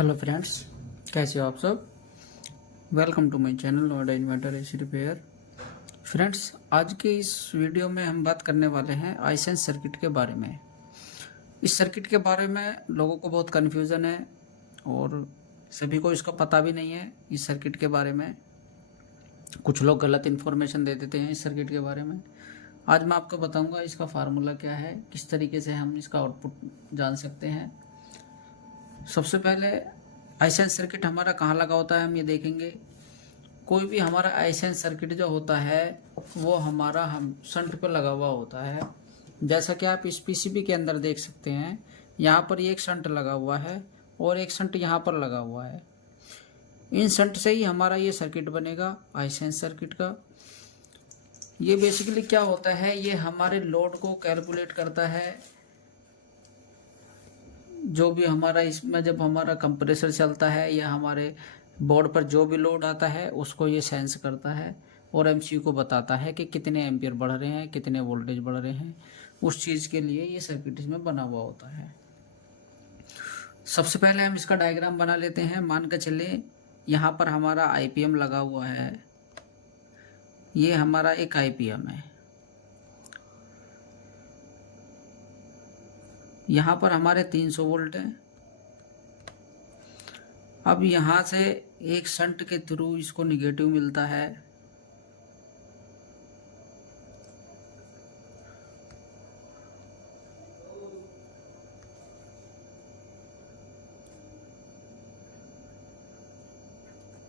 Hello friends, कैसे हो आप सब। Welcome to my channel Noida inverter AC repair. Friends, आज के इस वीडियो में हम बात करने वाले हैं आईसेंस सर्किट के बारे में। इस सर्किट के बारे में लोगों को बहुत कन्फ्यूज़न है और सभी को इसका पता भी नहीं है। इस सर्किट के बारे में कुछ लोग गलत इन्फॉर्मेशन दे देते हैं इस सर्किट के बारे में। आज मैं आपको बताऊंगा इसका फार्मूला क्या है, किस तरीके से हम इसका आउटपुट जान सकते हैं। सबसे पहले आईसेंस सर्किट हमारा कहाँ लगा होता है हम ये देखेंगे। कोई भी हमारा आईसेंस सर्किट जो होता है वो हमारा हम शंट पे लगा हुआ होता है। जैसा कि आप इस पीसीबी के अंदर देख सकते हैं, यहाँ पर एक शंट लगा हुआ है और एक शंट यहाँ पर लगा हुआ है। इन शंट से ही हमारा ये सर्किट बनेगा आईसेंस सर्किट का। ये बेसिकली क्या होता है, ये हमारे लोड को कैलकुलेट करता है। जो भी हमारा इसमें जब हमारा कंप्रेसर चलता है या हमारे बोर्ड पर जो भी लोड आता है उसको ये सेंस करता है और एमसीयू को बताता है कि कितने एम्पियर बढ़ रहे हैं, कितने वोल्टेज बढ़ रहे हैं। उस चीज़ के लिए ये सर्किट इसमें बना हुआ होता है। सबसे पहले हम इसका डायग्राम बना लेते हैं। मान के चले यहाँ पर हमारा आईपीएम लगा हुआ है, ये हमारा एक आईपीएम है। यहाँ पर हमारे 300 वोल्ट हैं। अब यहाँ से एक शंट के थ्रू इसको निगेटिव मिलता है।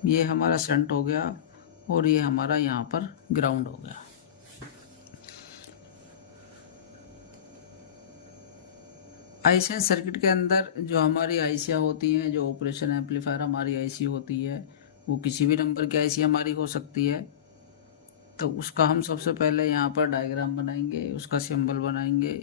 ये हमारा शंट हो गया और ये हमारा यहाँ पर ग्राउंड हो गया। आईसेंस सर्किट के अंदर जो हमारी आईसियाँ होती हैं, जो ऑपरेशन एम्पलीफायर हमारी आईसी होती है, वो किसी भी नंबर की आईसी हमारी हो सकती है। तो उसका हम सबसे पहले यहाँ पर डायग्राम बनाएंगे, उसका सिंबल बनाएंगे।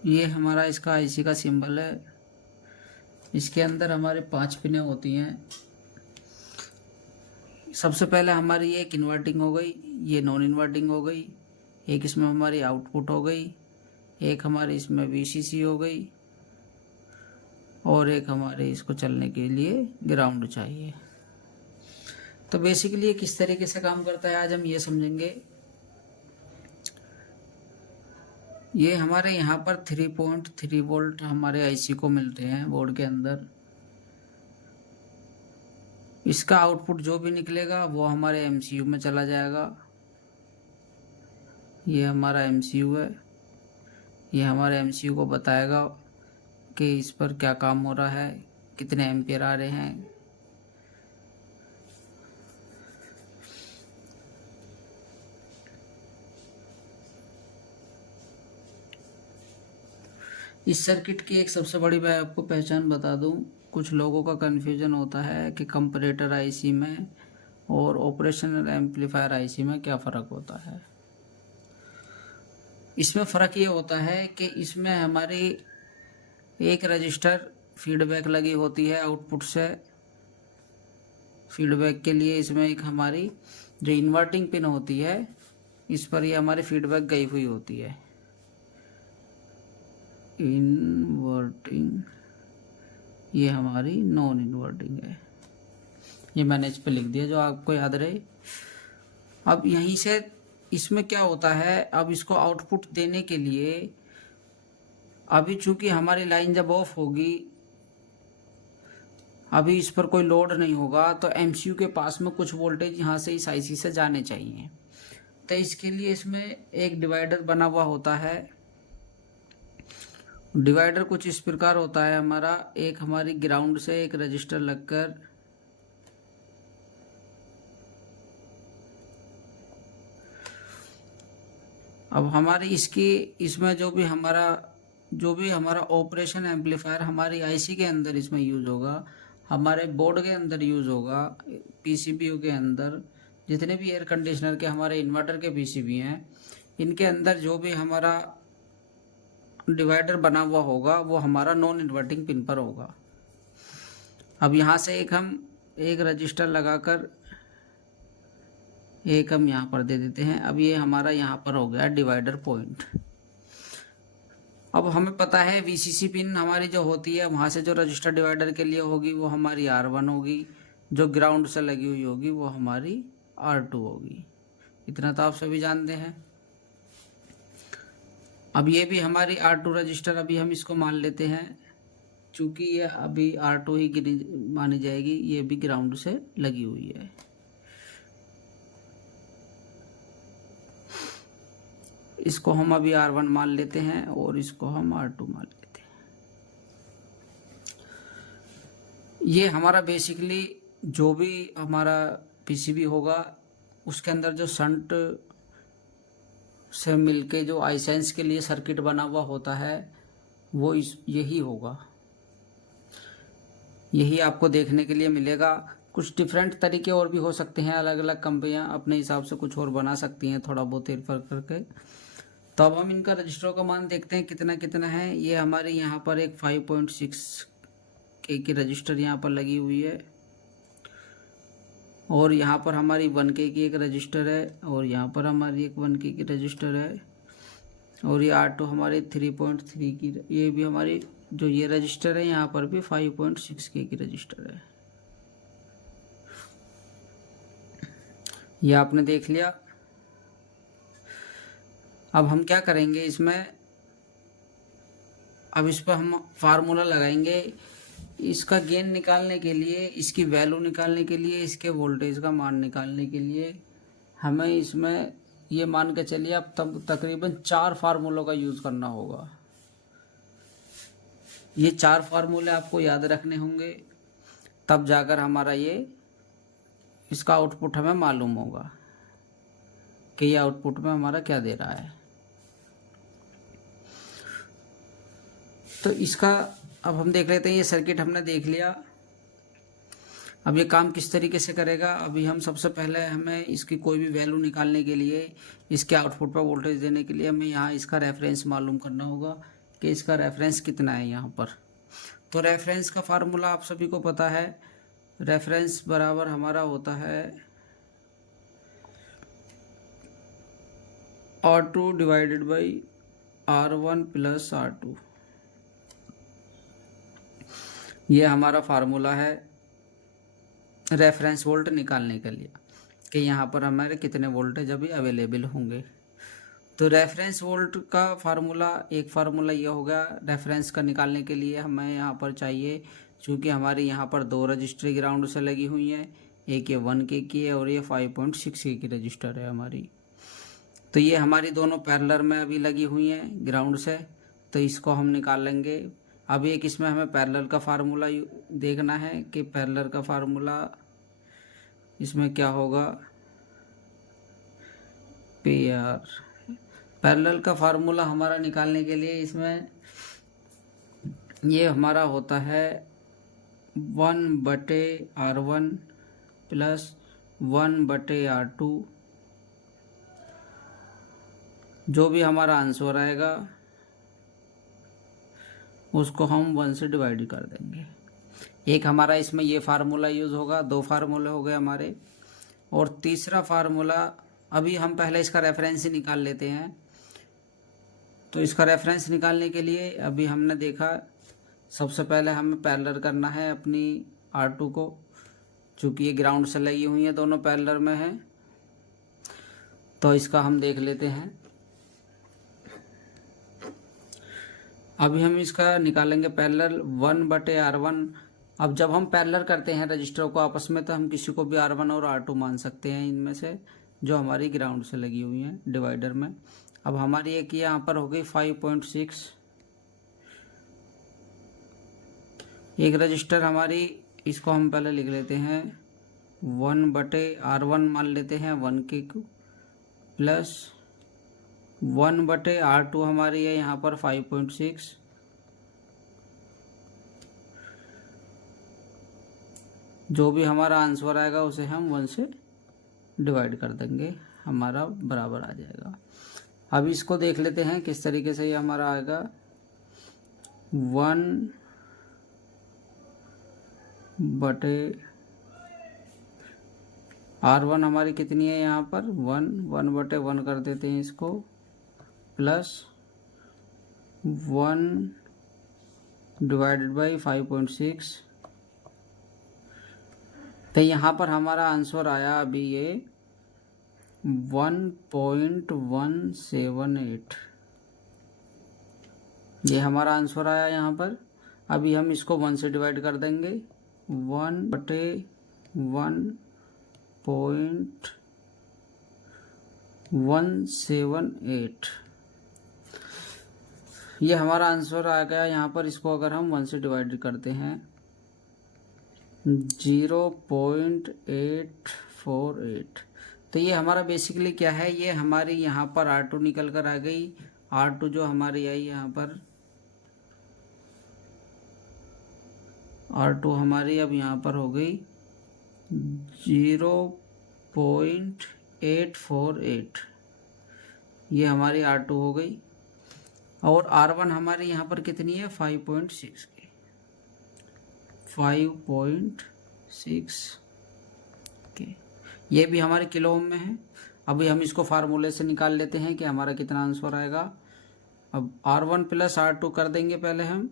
ये हमारा इसका आईसी का सिंबल है। इसके अंदर हमारे 5 पिनें होती हैं। सबसे पहले हमारी एक इन्वर्टिंग हो गई, ये नॉन इन्वर्टिंग हो गई, एक इसमें हमारी आउटपुट हो गई, एक हमारी इसमें वीसीसी हो गई और एक हमारे इसको चलने के लिए ग्राउंड चाहिए। तो बेसिकली ये किस तरीके से काम करता है आज हम ये समझेंगे। ये हमारे यहाँ पर 3.3 वोल्ट हमारे आईसी को मिलते हैं बोर्ड के अंदर। इसका आउटपुट जो भी निकलेगा वो हमारे एमसीयू में चला जाएगा। ये हमारा एमसीयू है, ये हमारे एमसीयू को बताएगा कि इस पर क्या काम हो रहा है, कितने एम्पियर आ रहे हैं। इस सर्किट की एक सबसे बड़ी मैं आपको पहचान बता दूं। कुछ लोगों का कन्फ्यूजन होता है कि कंपैरेटर आईसी में और ऑपरेशनल एम्पलीफायर आईसी में क्या फ़र्क होता है। इसमें फ़र्क ये होता है कि इसमें हमारी एक रजिस्टर फीडबैक लगी होती है आउटपुट से। फीडबैक के लिए इसमें एक हमारी जो इन्वर्टिंग पिन होती है, इस पर ये हमारी फीडबैक गई हुई होती है। इन्वर्टिंग, ये हमारी नॉन इन्वर्टिंग है। ये मैंने इस पे लिख दिया जो आपको याद रहे। अब यहीं से इसमें क्या होता है, अब इसको आउटपुट देने के लिए अभी चूंकि हमारी लाइन जब ऑफ होगी, अभी इस पर कोई लोड नहीं होगा, तो एमसीयू के पास में कुछ वोल्टेज यहाँ से इस आईसी से जाने चाहिए। तो इसके लिए इसमें एक डिवाइडर बना हुआ होता है। डिवाइडर कुछ इस प्रकार होता है हमारा, एक हमारी ग्राउंड से एक रजिस्टर लगकर अब हमारी इसमें जो भी हमारा ऑपरेशन एम्पलीफायर हमारी आईसी के अंदर इसमें यूज होगा, हमारे बोर्ड के अंदर यूज होगा, पीसीबी के अंदर जितने भी एयर कंडीशनर के हमारे इन्वर्टर के पीसीबी हैं, इनके अंदर जो भी हमारा डिवाइडर बना हुआ होगा वो हमारा नॉन इन्वर्टिंग पिन पर होगा। अब यहाँ से एक रजिस्टर लगाकर एक हम यहाँ पर दे देते हैं। अब ये हमारा यहाँ पर हो गया डिवाइडर पॉइंट। अब हमें पता है VCC पिन हमारी जो होती है वहाँ से जो रजिस्टर डिवाइडर के लिए होगी वो हमारी R1 होगी, जो ग्राउंड से लगी हुई होगी वो हमारी R2 होगी। इतना तो आप सभी जानते हैं। अब ये भी हमारी R2 रजिस्टर, अभी हम इसको मान लेते हैं, चूँकि ये अभी R2 ही मानी जाएगी, ये भी ग्राउंड से लगी हुई है। इसको हम अभी R1 मान लेते हैं और इसको हम R2 मान लेते हैं। ये हमारा बेसिकली जो भी हमारा PCB होगा उसके अंदर जो शंट से मिलके जो आईसेंस के लिए सर्किट बना हुआ होता है वो यही होगा। यही आपको देखने के लिए मिलेगा। कुछ डिफरेंट तरीके और भी हो सकते हैं, अलग अलग कंपनियां अपने हिसाब से कुछ और बना सकती हैं, थोड़ा बहुत हेरफेर करके। तो अब हम इनका रजिस्टरों का मान देखते हैं कितना कितना है। ये हमारे यहाँ पर एक 5.6 K की रजिस्टर यहाँ पर लगी हुई है, और यहाँ पर हमारी 1 K की एक रजिस्टर है, और यहाँ पर हमारी एक 1 K की रजिस्टर है, और ये R2 हमारे 3.3 की, ये भी हमारी जो ये रजिस्टर है यहाँ पर भी 5.6 K की रजिस्टर है। ये आपने देख लिया। अब हम क्या करेंगे इसमें, अब इस पर हम फार्मूला लगाएंगे इसका गेन निकालने के लिए, इसकी वैल्यू निकालने के लिए, इसके वोल्टेज का मान निकालने के लिए हमें इसमें ये मान के चलिए अब तब तकरीबन 4 फार्मूलों का यूज़ करना होगा। ये 4 फार्मूले आपको याद रखने होंगे, तब जाकर हमारा ये इसका आउटपुट हमें मालूम होगा कि ये आउटपुट में हमारा क्या दे रहा है। तो इसका अब हम देख लेते हैं। ये सर्किट हमने देख लिया। अब ये काम किस तरीके से करेगा, अभी हम सबसे पहले हमें इसकी कोई भी वैल्यू निकालने के लिए, इसके आउटपुट पर वोल्टेज देने के लिए हमें यहाँ इसका रेफरेंस मालूम करना होगा कि इसका रेफरेंस कितना है यहाँ पर। तो रेफरेंस का फार्मूला आप सभी को पता है। रेफरेंस बराबर हमारा होता है R2 divided by R1 plus R2। ये हमारा फार्मूला है रेफरेंस वोल्ट निकालने के लिए कि यहाँ पर हमारे कितने वोल्टेज अभी अवेलेबल होंगे। तो रेफरेंस वोल्ट का फार्मूला, एक फार्मूला ये होगा रेफरेंस का निकालने के लिए हमें यहाँ पर चाहिए, चूँकि हमारे यहाँ पर 2 रजिस्टर ग्राउंड से लगी हुई हैं, एक ये 1 K की है और ये 5.6 K की रजिस्टर है हमारी। तो ये हमारी दोनों पैरेलल में अभी लगी हुई हैं ग्राउंड से, तो इसको हम निकाल लेंगे। अब एक इसमें हमें पैरेलल का फार्मूला देखना है कि पैरेलल का फार्मूला इसमें क्या होगा। PR पैरेलल का फार्मूला हमारा निकालने के लिए इसमें ये हमारा होता है 1/R1 प्लस 1/R2। जो भी हमारा आंसर आएगा उसको हम 1 से डिवाइड कर देंगे। एक हमारा इसमें ये फार्मूला यूज़ होगा, 2 फार्मूले हो गए हमारे। और तीसरा फार्मूला, अभी हम पहले इसका रेफरेंस ही निकाल लेते हैं। तो इसका रेफरेंस निकालने के लिए अभी हमने देखा, सबसे पहले हमें पैरेलल करना है अपनी R2 को, चूँकि ये ग्राउंड से लगी हुई है, दोनों पैरेलल में है। तो इसका हम देख लेते हैं। अभी हम इसका निकालेंगे पैरेलल 1/R1। अब जब हम पैरेलल करते हैं रजिस्टरों को आपस में, तो हम किसी को भी R1 और R2 मान सकते हैं इनमें से, जो हमारी ग्राउंड से लगी हुई हैं डिवाइडर में। अब हमारी एक यहाँ पर हो गई 5.6, एक रजिस्टर हमारी, इसको हम पहले लिख लेते हैं 1/R1 मान लेते हैं 1 K को, प्लस 1/R2 हमारी है यहाँ पर 5.6, जो भी हमारा आंसर आएगा उसे हम 1 से डिवाइड कर देंगे, हमारा बराबर आ जाएगा। अब इसको देख लेते हैं किस तरीके से ये हमारा आएगा। 1 बटे R1 हमारी कितनी है यहाँ पर 1 बटे 1 कर देते हैं इसको, प्लस 1 डिवाइडेड बाई 5.6। तो यहाँ पर हमारा आंसर आया अभी ये 1.178, ये हमारा आंसर आया यहाँ पर। अभी हम इसको 1 से डिवाइड कर देंगे, 1 बटे 1.178, ये हमारा आंसर आ गया यहाँ पर। इसको अगर हम 1 से डिवाइड करते हैं 0.848, तो ये हमारा बेसिकली क्या है, ये हमारी यहाँ पर R2 निकल कर आ गई। R2 जो हमारी आई यहाँ पर, R2 हमारी अब यहाँ पर हो गई 0.848, ये हमारी R2 हो गई। और R1 हमारी यहाँ पर कितनी है 5.6 की, 5.6 के, ये भी हमारे किलो ओम में है। अभी हम इसको फार्मूले से निकाल लेते हैं कि हमारा कितना आंसर आएगा। अब R1 प्लस R2 कर देंगे पहले हम,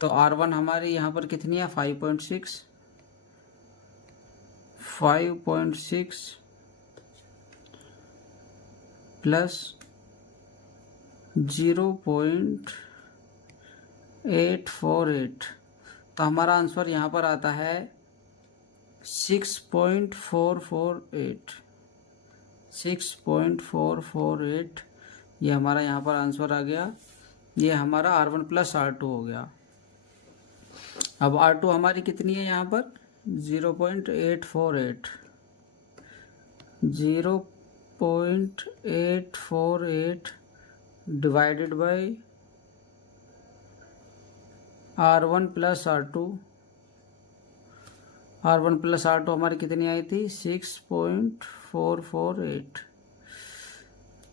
तो R1 हमारी यहाँ पर कितनी है 5.6 प्लस 0.848, तो हमारा आंसर यहाँ पर आता है 6.448, ये हमारा यहाँ पर आंसर आ गया। ये हमारा R1 प्लस R2 हो गया। अब R2 हमारी कितनी है यहाँ पर 0.848 divided by R1 plus R2, R1 plus R2 हमारी कितनी आई थी 6.448।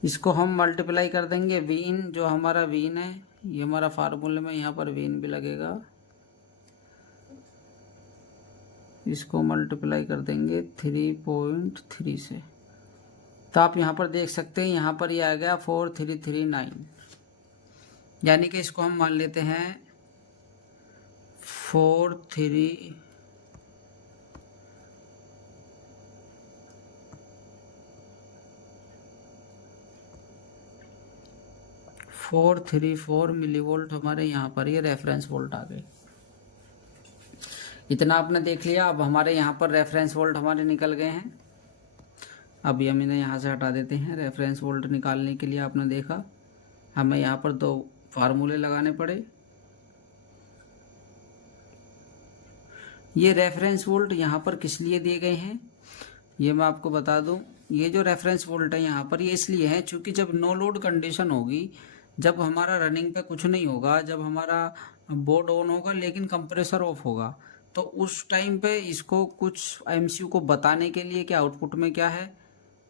इसको हम मल्टीप्लाई कर देंगे वीन, जो हमारा वीन है, ये हमारा फार्मूले में यहाँ पर वीन भी लगेगा, इसको मल्टीप्लाई कर देंगे 3.3 से। तो आप यहाँ पर देख सकते हैं यहाँ पर ये आ गया 4339, यानी कि इसको हम मान लेते हैं 434 मिलीवोल्ट हमारे यहाँ पर ये रेफरेंस वोल्ट आ गए। इतना आपने देख लिया। अब हमारे यहाँ पर रेफरेंस वोल्ट हमारे निकल गए हैं। अभी हम इन्हें यहाँ से हटा देते हैं। रेफरेंस वोल्ट निकालने के लिए आपने देखा हमें यहाँ पर 2 फार्मूले लगाने पड़े। ये रेफरेंस वोल्ट यहाँ पर किस लिए दिए गए हैं ये मैं आपको बता दूं। ये जो रेफरेंस वोल्ट है यहाँ पर ये इसलिए है क्योंकि जब नो लोड कंडीशन होगी, जब हमारा रनिंग पे कुछ नहीं होगा, जब हमारा बोर्ड ऑन होगा लेकिन कंप्रेसर ऑफ होगा, तो उस टाइम पे इसको कुछ एमसीयू को बताने के लिए कि आउटपुट में क्या है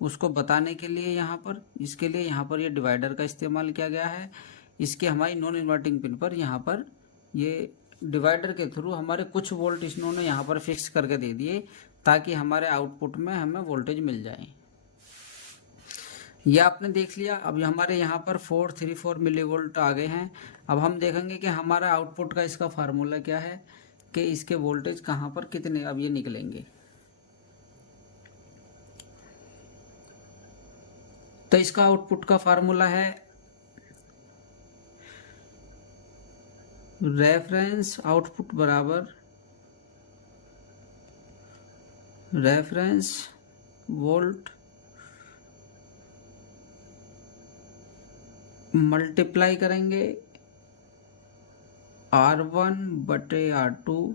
उसको बताने के लिए यहाँ पर, इसके लिए यहाँ पर ये डिवाइडर का इस्तेमाल किया गया है। इसके हमारी नॉन इन्वर्टिंग पिन पर यहाँ पर ये डिवाइडर के थ्रू हमारे कुछ वोल्ट इन्होंने यहाँ पर फिक्स करके दे दिए ताकि हमारे आउटपुट में हमें वोल्टेज मिल जाए। ये आपने देख लिया। अब हमारे यहाँ पर 434 मिलीवोल्ट आ गए हैं। अब हम देखेंगे कि हमारा आउटपुट का इसका फार्मूला क्या है कि इसके वोल्टेज कहाँ पर कितने अब ये निकलेंगे। तो इसका आउटपुट का फार्मूला है रेफरेंस आउटपुट बराबर रेफरेंस वोल्ट मल्टीप्लाई करेंगे R1 बटे R2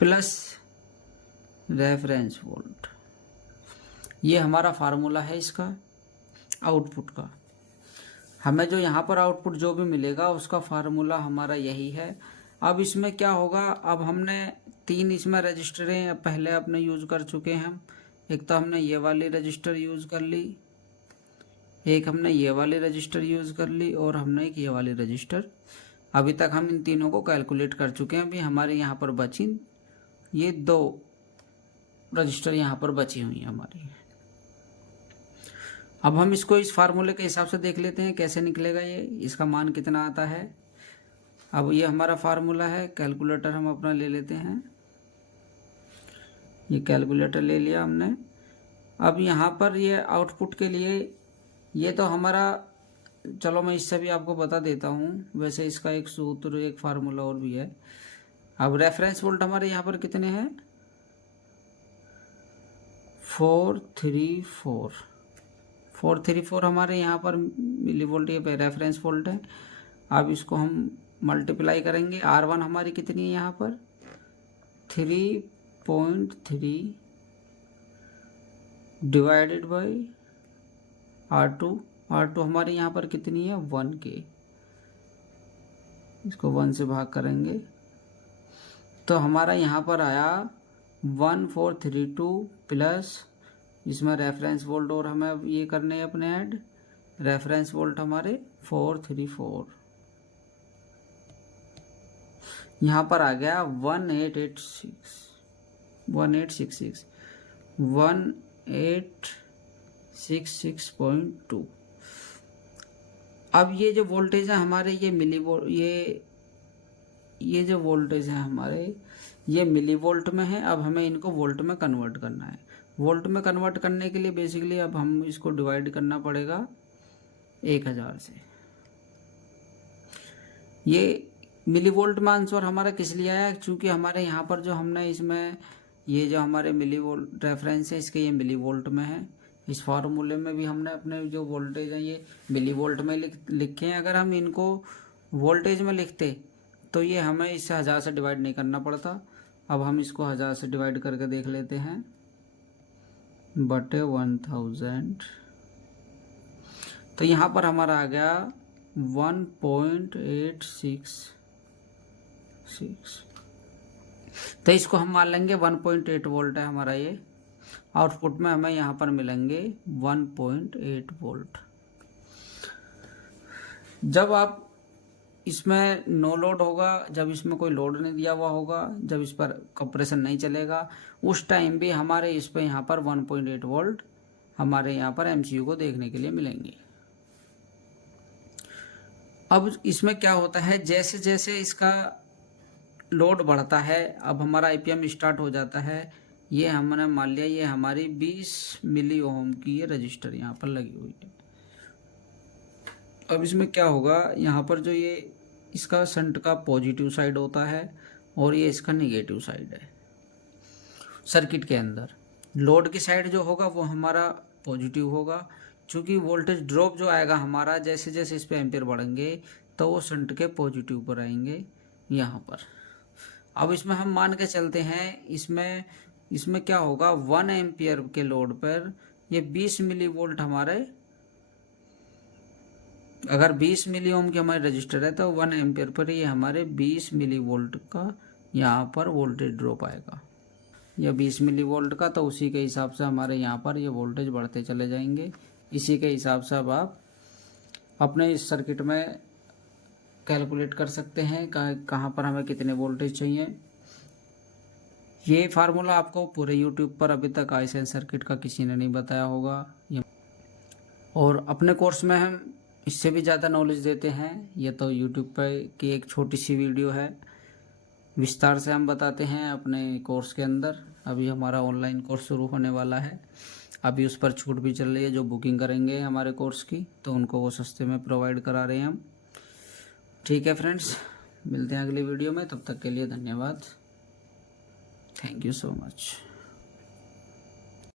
प्लस रेफरेंस वोल्ट। ये हमारा फार्मूला है इसका आउटपुट का। हमें जो यहाँ पर आउटपुट जो भी मिलेगा उसका फार्मूला हमारा यही है। अब इसमें क्या होगा, अब हमने 3 इसमें रजिस्टरें पहले अपने यूज़ कर चुके हैं हम। एक तो हमने ये वाली रजिस्टर यूज़ कर ली, एक हमने ये वाली रजिस्टर यूज़ कर ली और हमने एक ये वाली रजिस्टर। अभी तक हम इन तीनों को कैलकुलेट कर चुके हैं। अभी हमारे यहाँ पर बची ये 2 रजिस्टर यहाँ पर बची हुई हैं हमारी। अब हम इसको इस फार्मूले के हिसाब से देख लेते हैं कैसे निकलेगा ये, इसका मान कितना आता है। अब ये हमारा फार्मूला है, कैलकुलेटर हम अपना ले लेते हैं। ये कैलकुलेटर ले लिया हमने। अब यहाँ पर ये आउटपुट के लिए ये तो हमारा, चलो मैं इससे भी आपको बता देता हूँ। वैसे इसका एक सूत्र, एक फार्मूला और भी है। अब रेफरेंस वोल्ट हमारे यहाँ पर कितने हैं, 434 हमारे यहाँ पर मिली वोल्ट, ये रेफरेंस वोल्ट है। अब इसको हम मल्टीप्लाई करेंगे। R1 हमारी कितनी है यहाँ पर 3.3 डिवाइडेड बाई R2 हमारे यहाँ पर कितनी है 1K। इसको 1 से भाग करेंगे तो हमारा यहाँ पर आया 1432 प्लस इसमें रेफरेंस वोल्ट और हमें अब ये करने हैं अपने ऐड। रेफरेंस वोल्ट हमारे 434, यहाँ पर आ गया 1866.2। अब ये जो वोल्टेज है हमारे, ये जो वोल्टेज है हमारे, ये मिली वोल्ट में है। अब हमें इनको वोल्ट में कन्वर्ट करना है। वोल्ट में कन्वर्ट करने के लिए बेसिकली अब हम इसको डिवाइड करना पड़ेगा 1000 से। ये मिली वोल्ट में आंसर हमारा किस लिए आया, क्योंकि हमारे यहाँ पर जो हमने इसमें ये जो हमारे मिली वोल्ट रेफरेंस है इसके, ये मिली वोल्ट में है। इस फार्मूले में भी हमने अपने जो वोल्टेज है ये मिली वोल्ट में लिखे हैं। अगर हम इनको वोल्टेज में लिखते तो ये हमें इससे 1000 से डिवाइड नहीं करना पड़ता। अब हम इसको 1000 से डिवाइड करके देख लेते हैं, बटे 1000। तो यहाँ पर हमारा आ गया 1.866। तो इसको हम मान लेंगे 1.8 वोल्ट है हमारा ये। आउटपुट में हमें यहाँ पर मिलेंगे 1.8 वोल्ट। जब आप इसमें नो लोड होगा, जब इसमें कोई लोड नहीं दिया हुआ होगा, जब इस पर कंप्रेसर नहीं चलेगा, उस टाइम भी हमारे इस पर यहाँ पर 1.8 वोल्ट हमारे यहाँ पर एमसीयू को देखने के लिए मिलेंगे। अब इसमें क्या होता है, जैसे जैसे इसका लोड बढ़ता है, अब हमारा आईपीएम स्टार्ट हो जाता है। ये हमने मान लिया ये हमारी 20 मिली ओम की ये रजिस्टर यहाँ पर लगी हुई है। अब इसमें क्या होगा, यहाँ पर जो ये इसका शंट का पॉजिटिव साइड होता है और ये इसका निगेटिव साइड है। सर्किट के अंदर लोड की साइड जो होगा वो हमारा पॉजिटिव होगा, क्योंकि वोल्टेज ड्रॉप जो आएगा हमारा, जैसे जैसे इस पे एम्पियर बढ़ेंगे तो वो शंट के पॉजिटिव पर आएंगे यहाँ पर। अब इसमें हम मान के चलते हैं, इसमें क्या होगा, 1 एम्पियर के लोड पर ये 20 मिली वोल्ट हमारे, अगर 20 मिली ओम की हमारी रजिस्टर है तो 1 एम्पियर पर ये हमारे 20 मिली वोल्ट का यहाँ पर वोल्टेज ड्रॉप आएगा, या 20 मिली वोल्ट का। तो उसी के हिसाब से हमारे यहाँ पर ये वोल्टेज बढ़ते चले जाएंगे। इसी के हिसाब से अब आप अपने इस सर्किट में कैलकुलेट कर सकते हैं कहाँ पर हमें कितने वोल्टेज चाहिए। ये फार्मूला आपको पूरे यूट्यूब पर अभी तक आईसेंस सर्किट का किसी ने नहीं बताया होगा, और अपने कोर्स में हम इससे भी ज़्यादा नॉलेज देते हैं। ये तो यूट्यूब पर की एक छोटी सी वीडियो है, विस्तार से हम बताते हैं अपने कोर्स के अंदर। अभी हमारा ऑनलाइन कोर्स शुरू होने वाला है, अभी उस पर छूट भी चल रही है। जो बुकिंग करेंगे हमारे कोर्स की तो उनको वो सस्ते में प्रोवाइड करा रहे हैं हम। ठीक है फ्रेंड्स, मिलते हैं अगली वीडियो में, तब तक के लिए धन्यवाद। Thank you so much.